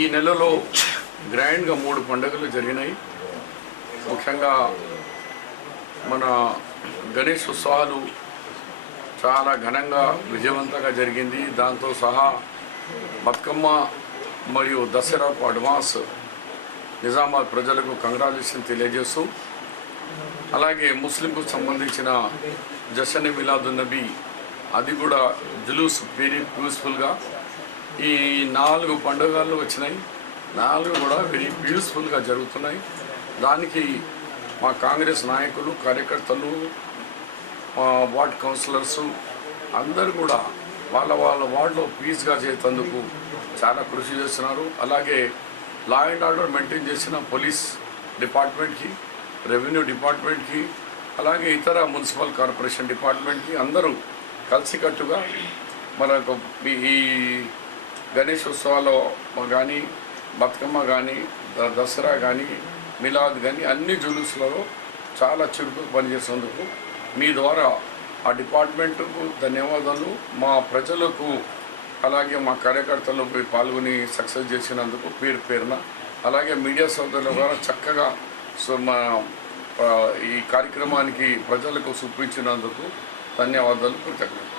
ఈ నెలలో గ్రాండ్గా మూడు పండుగలు జరిగినాయి. ముఖ్యంగా మన గణేష్ ఉత్సవాలు చాలా ఘనంగా విజయవంతంగా జరిగింది. దాంతో సహా బతుకమ్మ మరియు దసరాకు అడ్వాన్స్ నిజామాబాద్ ప్రజలకు కంగ్రాచులేషన్ తెలియజేస్తూ అలాగే ముస్లింకు సంబంధించిన జషన్ మిలాదు నబీ అది కూడా జులూస్ వెరీ పీస్ఫుల్గా ఈ నాలుగు పండుగలు వచ్చినాయి. నాలుగు కూడా వెరీ బ్యూటిఫుల్గా జరుగుతున్నాయి. దానికి మా కాంగ్రెస్ నాయకులు కార్యకర్తలు వార్డ్ కౌన్సిలర్స్ అందరూ కూడా వాళ్ళ వాళ్ళ వార్డులో పీస్గా చేసేందుకు చాలా కృషి చేస్తున్నారు. అలాగే లా అండ్ ఆర్డర్ మెయింటైన్ చేసిన పోలీస్ డిపార్ట్మెంట్కి రెవెన్యూ డిపార్ట్మెంట్కి అలాగే ఇతర మున్సిపల్ కార్పొరేషన్ డిపార్ట్మెంట్కి అందరూ కలిసికట్టుగా మనకు ఈ గణేష్ ఉత్సవాల్లో కానీ బతుకమ్మ కానీ ద- దసరా కానీ మిలాద్ కానీ అన్ని జులూస్లలో చాలా చురుకు పనిచేసేందుకు మీ ద్వారా ఆ డిపార్ట్మెంట్కు ధన్యవాదాలు. మా ప్రజలకు అలాగే మా కార్యకర్తలు పాల్గొని సక్సెస్ చేసినందుకు పేరు పేరున అలాగే మీడియా సోదరుల ద్వారా చక్కగా సో మా ఈ కార్యక్రమానికి ప్రజలకు చూపించినందుకు ధన్యవాదాలు కృతజ్ఞతలు.